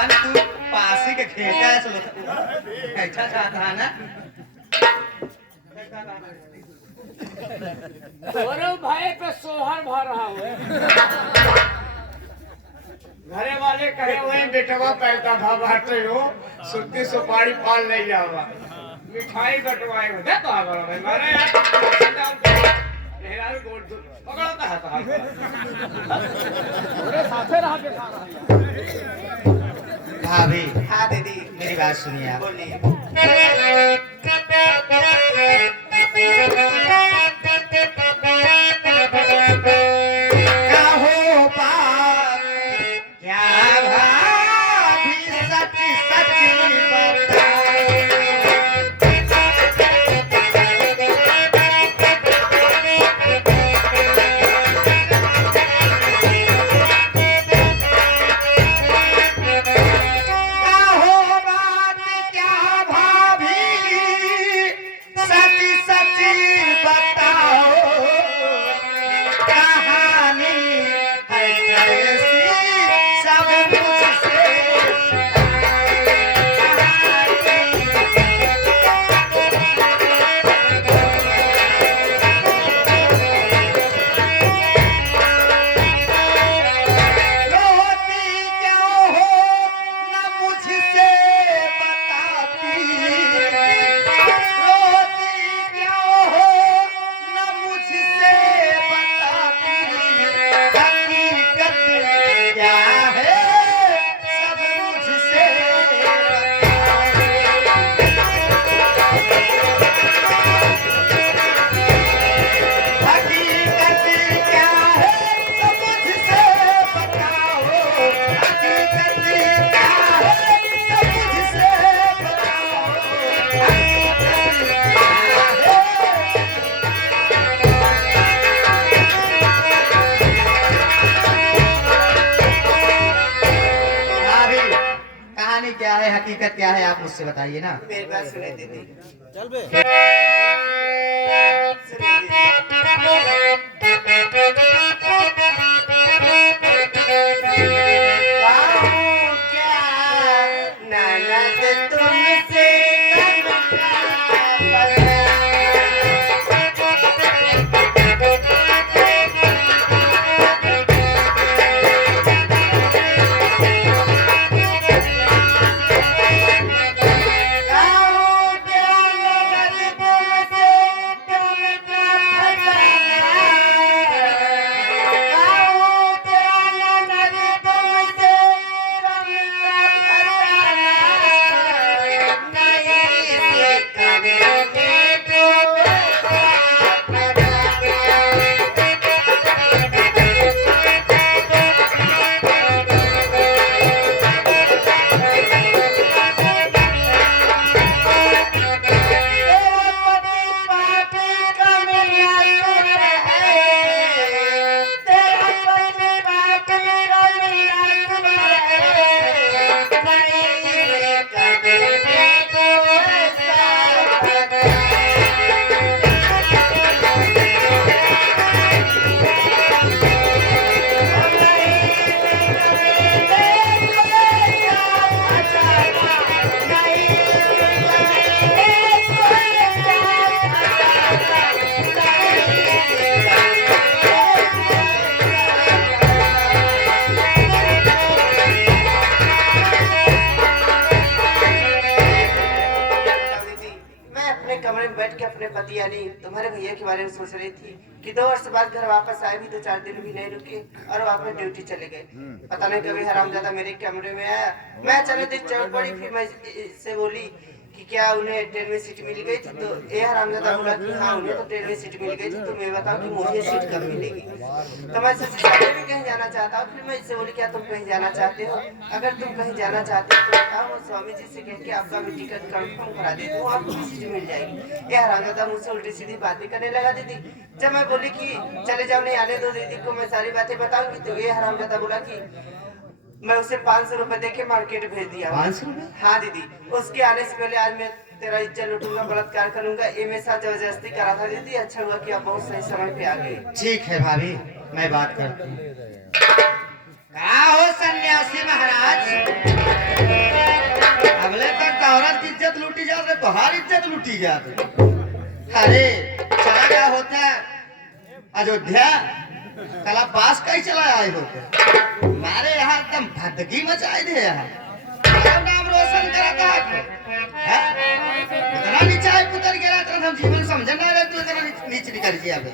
भगवान तू पासी के खेता है सो ऐसा चाहता है ना तोरे भाई पे सोहर भर रहा हूँ। घरे वाले कहे हुए बेटवा पैदा था बाटे हो सुद्धी सुपारी पाल नहीं जावा मिठाई कटवाए हो दे तो आगरा भाई मारे यार नेहरारू गोड़ पकड़ता है तोरे साथे रह के खा रहा है। भाभी हाँ दीदी मेरी बात सुनिए आप बोलिए। क्या है हकीकत क्या है आप मुझसे बताइए ना। मेरी बात सुने दीदी। चल बे कमरे में बैठ के अपने पति यानी तुम्हारे भैया के बारे में सोच रही थी कि 2 वर्ष बाद घर वापस आए भी तो 4 दिन भी नहीं रुके और वापस ड्यूटी चले गए। पता नहीं कभी हरामजादा मेरे कमरे में आया, मैं चले दी चौक पड़ी, फिर मैं इससे बोली कि क्या उन्हें ट्रेन में सीट मिल गई थी, तो ये हरामजादा बोला कि हाँ उन्हें तो ट्रेन में सीट मिल गई थी, तो मैं बताऊँ कि मुझे सीट कब मिलेगी। तो मैं ससुराल भी कहीं जाना चाहता हूँ, फिर मैं इससे बोली क्या तुम कहीं जाना चाहते हो, अगर तुम कहीं जाना चाहते हो तो बताओ, स्वामी जी से कह के आपका भी टिकट कंफर्म करा देती हूँ, आपको भी सीट मिल जाएगी। ये हरामजादा मुझसे उल्टी सीधी बातें करने लगा दीदी। जब मैं बोली कि चले जाओ नहीं आने दो दीदी को, मैं सारी बातें बताऊंगी, तो ये हरामजादा बोला कि मैं उसे 500 रुपए देके मार्केट भेज दिया। 500 रुपए? हाँ दीदी, उसके आने से पहले आज मैं तेरा इज्जत लूटूंगा, बलात्कार करूंगा, ये मेरे साथ जबरदस्ती करा था दीदी। अच्छा हुआ कि आप बहुत सही समय पे आ गए। ठीक है भाभी, मैं बात करती हूँ। क्या हो सन्यासी महाराज, तो लुटी जाते। अरे चला गया होता अयोध्या, कला पास कहीं चला आए होते। हमारे यहाँ एकदम भदगी मचाए दे यहाँ, नाम रोशन करा था। इतना नीचा है पुतर गिरा तो हम जीवन समझ ना रहे, तू इतना नीचे निकल गया बे।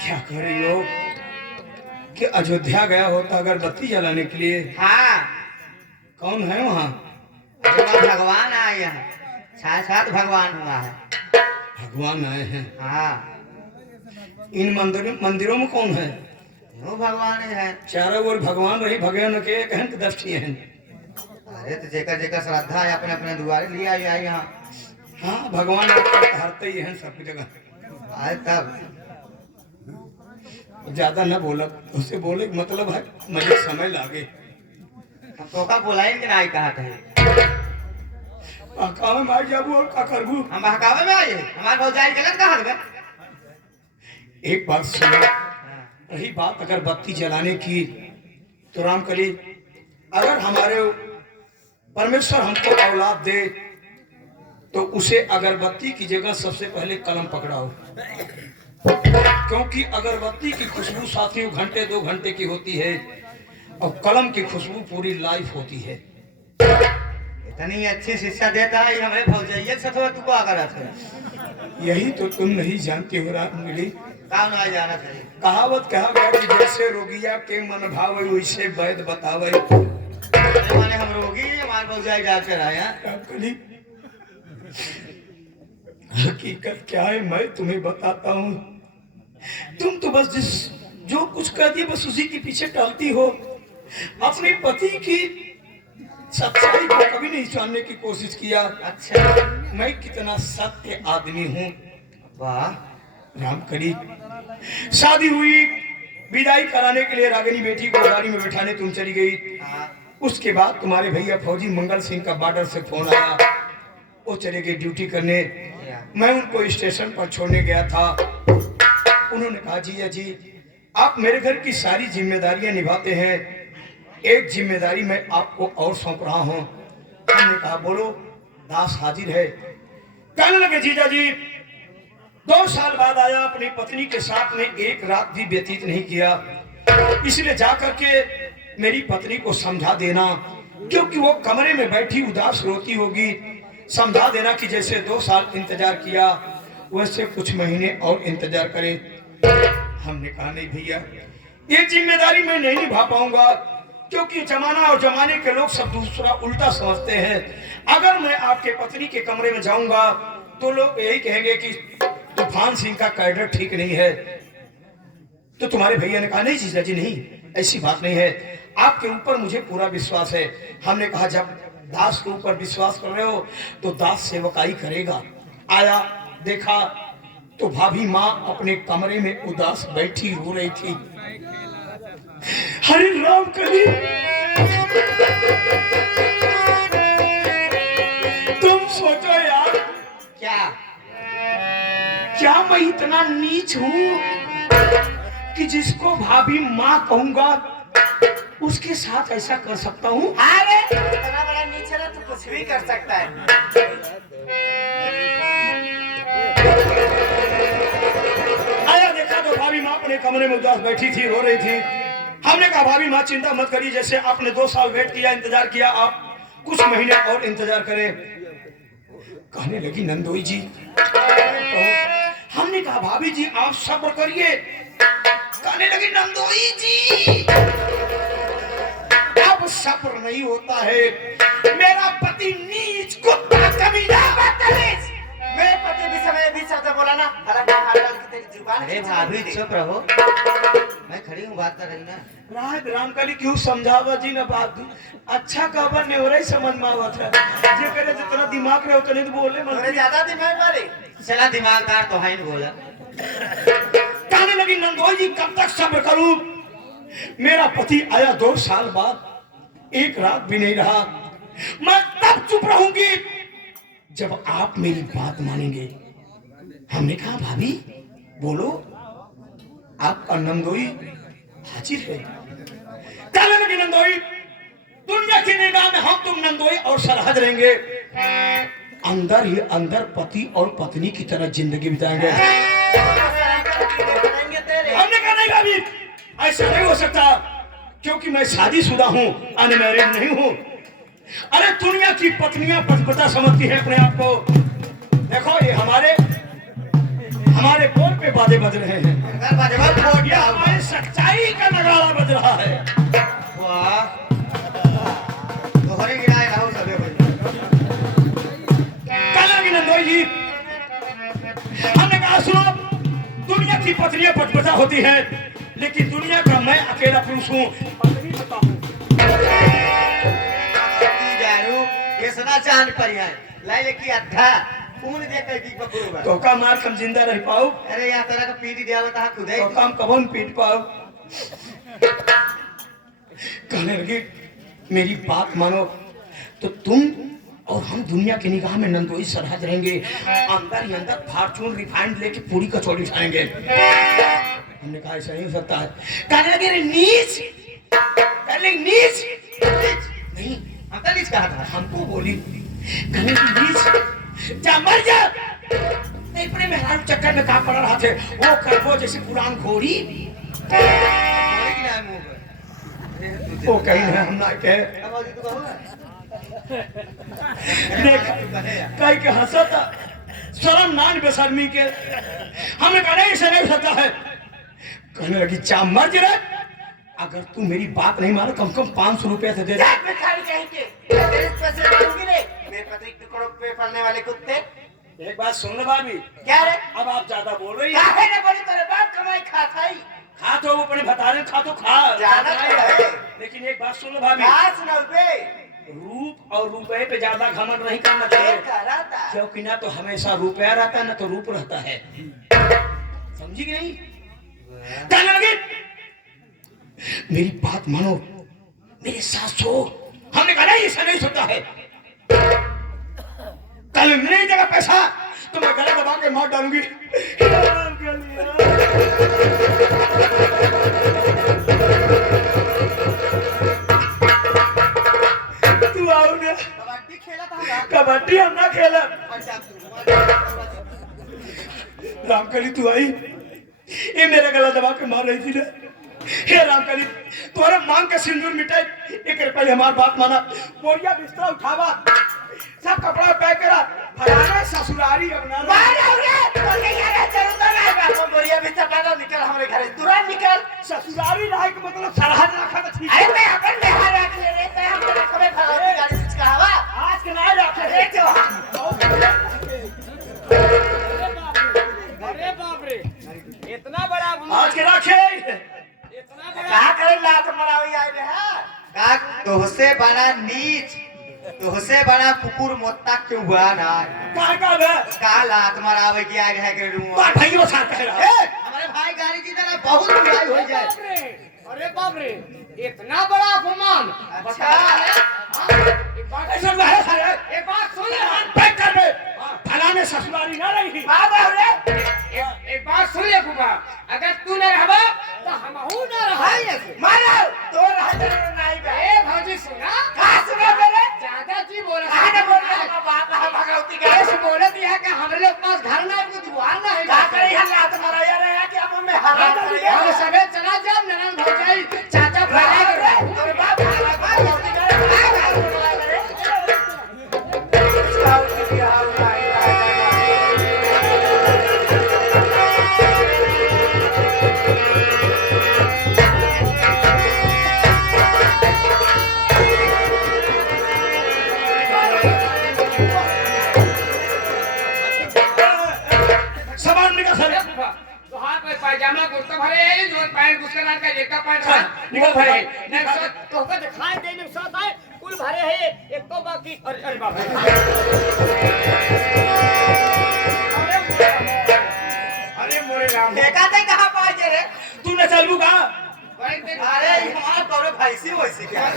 क्या कर रही हो कि अयोध्या गया होता अगरबत्ती जलाने के लिए? हाँ कौन है वहाँ? भगवान आए हैं, साक्षात भगवान हुआ है। भगवान आए हैं। हाँ इन मंदिरों में कौन है? वो भगवान ही है। चारों ओर भगवान रही, भगवान के एक हैं कि 10 हैं? अरे तो जेकर जेकर श्रद्धा है अपने अपने द्वारे लिया आई यहाँ। हाँ भगवान हरते ही हैं सब जगह। आए तब ज्यादा न बोलक, उससे बोले के मतलब है मुझे समय लागे। तो का बुलाए कि नहीं कहा थे। बहकावे में आ जाबू और का करबू? हम बहकावे में आए, हमारे भौजाई गलत कहा था। एक बात सुनो, रही बात अगरबत्ती जलाने की, तो राम कली अगर हमारे परमेश्वर हमको औलाद दे तो उसे अगरबत्ती की जगह सबसे पहले कलम पकड़ाओ, क्योंकि अगरबत्ती की खुशबू साथियों घंटे 2 घंटे की होती है और कलम की खुशबू पूरी लाइफ होती है। इतनी अच्छी शिक्षा देता है हमारे भौजाइये से, तो तू को आकर यही तो तुम नहीं जानते हो राम मिली। काम ना जाना चाहिए। कहावत कहा गया कि जैसे रोगिया के मन भावे वैसे वैद बतावे। माने हम रोगी, हमारे भौजाई डॉक्टर आए हैं। हकीकत क्या है मैं तुम्हें बताता हूँ, तुम तो बस जो कुछ कर दिए बस उसी के पीछे टहलती हो। अपने पति की सच्चाई को कभी नहीं जानने की कोशिश किया। अच्छा मैं कितना सत्य आदमी हूँ। वाह रामकली शादी हुई, विदाई कराने के लिए रागिनी बेटी को गाड़ी में बैठाने तुम चली गई। उसके बाद तुम्हारे भैया फौजी मंगल सिंह का बॉर्डर से फोन आया, वो चले गए ड्यूटी करने। मैं उनको स्टेशन पर छोड़ने गया था। उन्होंने कहा जीजा जी आप मेरे घर की सारी जिम्मेदारियां निभाते हैं, एक जिम्मेदारी मैं आपको और सौंप रहा हूं। हमने कहा बोलो। दास हाजिर है। कहने लगे जीजा जी 2 साल बाद आया, अपनी पत्नी के साथ में एक रात भी व्यतीत नहीं किया, इसलिए जाकर के मेरी पत्नी को समझा देना, क्योंकि वो कमरे में बैठी उदास रोती होगी। समझा देना कि जैसे 2 साल इंतजार किया वैसे कुछ महीने और इंतजार करे। हमने कहा नहीं भैया ये जिम्मेदारी मैं नहीं निभा पाऊंगा, क्योंकि जमाना और जमाने के लोग सब दूसरा उल्टा समझते हैं। अगर मैं आपके पत्नी के कमरे में जाऊंगा तो लोग यही कहेंगे कि तूफान सिंह का कैडर ठीक नहीं है। तो तुम्हारे भैया ने कहा नहीं जीजा जी नहीं, ऐसी बात नहीं है, आपके ऊपर मुझे पूरा विश्वास है। हमने कहा जब दास के ऊपर विश्वास कर रहे हो तो दास सेवकाई करेगा। आया देखा तो भाभी माँ अपने कमरे में उदास बैठी रो रही थी। हरे राम कली तुम सोचो यार, क्या मैं इतना नीच हूँ कि जिसको भाभी माँ कहूंगा उसके साथ ऐसा कर सकता हूँ? अरे इतना बड़ा नीचे ना तो कुछ भी कर सकता है। आया देखा तो भाभी माँ अपने कमरे में उदास बैठी थी, रो रही थी। हमने कहा भाभी माँ चिंता मत करिए, जैसे आपने 2 साल वेट किया, इंतजार किया, आप कुछ महीने और इंतजार करें। कहने लगी नंदोई जी। हमने कहा भाभी जी आप सब्र करिए। कहने लगी नंदोई जी अब सब्र नहीं होता है, मेरा पति नीच कुत्ता कमीना बदतमीज। मेरे पति भी समय भी शब्द बोला ना, हल्का हल्का की तेरी जुबान। अरे भाभी चुप रहो, मैं खड़ी हूँ बात कर रही ना। राज रामकली क्यों समझावा जी ना बात अच्छा खबर नहीं हो रही समझ में आवत है। जे करे जितना दिमाग रहे उतने तो बोले मेरे ज्यादा दिमाग वाले चला दिमागदार तो है नहीं बोला। कहने लगी नंदोई जी कब तक सब्र करूं, मेरा पति आया 2 साल बाद, एक रात भी नहीं रहा, मैं तब चुप रहूंगी जब आप मेरी बात मानेंगे। हमने कहा भाभी बोलो। आपका नंदोई हाजिर है। कहने लगी नंदोई, दुनिया की निगाह में हम तुम नंदोई और सरहद रहेंगे, अंदर ही अंदर पति और पत्नी की तरह जिंदगी बिताएंगे। हमने कहा नहीं भाभी, ऐसा नहीं हो सकता, क्योंकि मैं शादीशुदा हूँ, अनमैरिड नहीं हूँ। अरे दुनिया की पत्नियां पतिव्रता समझती है अपने आप को। देखो ये हमारे बोल पे बाधे बज रहे हैं, ये हमारी सच्चाई का नगाड़ा बज रहा है। वाह, तोहरे गिराए रहो सबे भाई। कहने लगी नंदोई जी, हमने कहा सुनो, दुनिया की पत्नियां पतिव्रता होती हैं, लेकिन दुनिया का मैं अकेला पुरुष हूँ, पत्नी पता हूँ। केसना चांद पर है लाई लेकी अद्धा उम्र दे कर की पकड़ो बा। तो का मार कम जिंदा रह पाओ। अरे यार तरह का पीटी दिया बता खुद है तो काम कबन पीट पाओ। कहने लगी मेरी बात मानो तो तुम और हम दुनिया की निगाह में नंदोई सरहद रहेंगे, अंदर ही अंदर फॉर्चून रिफाइंड लेके पूरी कचौड़ी खाएंगे। हमने कहा ऐसा नहीं हो सकता है। कहने लगे रे नीच, कहने नीच नहीं, अंकल नीच कहा था, हमको बोली कहने की नीच जा मर जा। नहीं अपने मेहरारू चक्कर में कहा पड़ रहा थे, वो कर वो जैसे पुरान घोड़ी। तोरे की नाम मुंह पर वो कहीं है हम ना कहे अब आज तू कहूंगा देख कहीं के हंसता शर्म नान बेशर्मी के। हमें कहा नहीं ऐसा नहीं हो सकता है। कहने लगी जा मर जा, अगर तू मेरी बात नहीं माने कम से कम 500 रुपया से दे दे। मेरे पति टुकड़ों पे पलने वाले कुत्ते। एक बात सुन लो भाभी, क्या रे? अब आप ज्यादा बोल रही क्या है। है ना बड़ी तेरे बाप कमाई खा थाई। खा तो वो अपने बता रहे खा तो खा जाना तो है। लेकिन एक बात सुन लो भाभी, क्या सुनाओ बे? रूप और रुपए पे ज्यादा घमंड नहीं करना चाहिए, करा था। क्योंकि ना तो हमेशा रुपया रहता है ना तो रूप रहता है। समझी कि नहीं? कहने लगी मेरी बात मानो, मेरे साथ सो। हमने कहा नहीं ऐसा नहीं सकता है। कल नहीं देगा पैसा तो मैं गला दबा के मार डालूंगी। तू आओ ना, कबड्डी खेला था कबड्डी हम ना खेला। अच्छा रामकली तू आई, ये मेरा गला दबा के मार रही थी ना। हे रामकली तुम्हारे मांग के सिंदूर मिटाई, एक पहले हमारी बात माना, बोरिया बिस्तरा उठावा, सब कपड़ा पैक करा, फलाने ससुरारी अपना बोरिया बिस्तर पैदा निकल हमारे घर से तुरंत निकल। ससुरारी रहा के मतलब सरहद रखा तो ठीक अरे है। मैं अपन बिहार रख ले रे ते हम कबे फराती गाड़ी से कहावा आज के ना रखे रे जो अरे बाप रे, इतना बड़ा आज के रखे। इतना बड़ा कहा करे लात मरावी आए रे हां। का तोहसे बड़ा नीच, तोहसे बड़ा कुकुर मोत्ता क्यों हुआ ना? का बे का लात मारावे की आए रह के रूम बात भाई वो साथ कह रहा ए हमारे भाई गाड़ी की तरह बहुत बुराई हो जाए। बाप रे, अरे बाप रे, इतना बड़ा अपमान। अच्छा। ऐसा ना है सारे एक बात सुन ले, पैक कर दे, फलाने ससुरारी ना रही। बाबा रे एक बात सुन ले फूफा, अगर तू न रहबा तो हमहू न रहा। मारो तो रह नहीं बे। ए भौजी सुना, का सुना मेरे? ज्यादा जी बोला कहा ना बोल रहा है बाप है भगवती का। कैसे बोले दिया कि हमरे लोग पास घर ना है, कोई दुकान ना है। का करे हम लात मराया रे कि अब मैं हरा हम सबे चला जाओ ननन भौजाई चाचा फैला के तोरे बाप भगवती का रे साउ की हाउ लाई सामान निकाल सारे। तो हाथ में पायजामा कुर्ता भरे, जो पैंट गुस्सा का लेका पैंट हाँ, निकल भरे। निकाल। नहीं तो का दिखाई देने साथ है कुल भरे है, एक तो बाकी अरे अरे बाप रे। अरे मोरे राम, देखा थे कहां पाए जे रे? तू न चलबू का? अरे ये हमारा तोरे भैंसी वैसी क्या?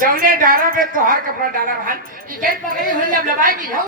जौने डारा पे तोहार कपड़ा डाला भान, इके पकड़ी हुई लबलबाई की हो।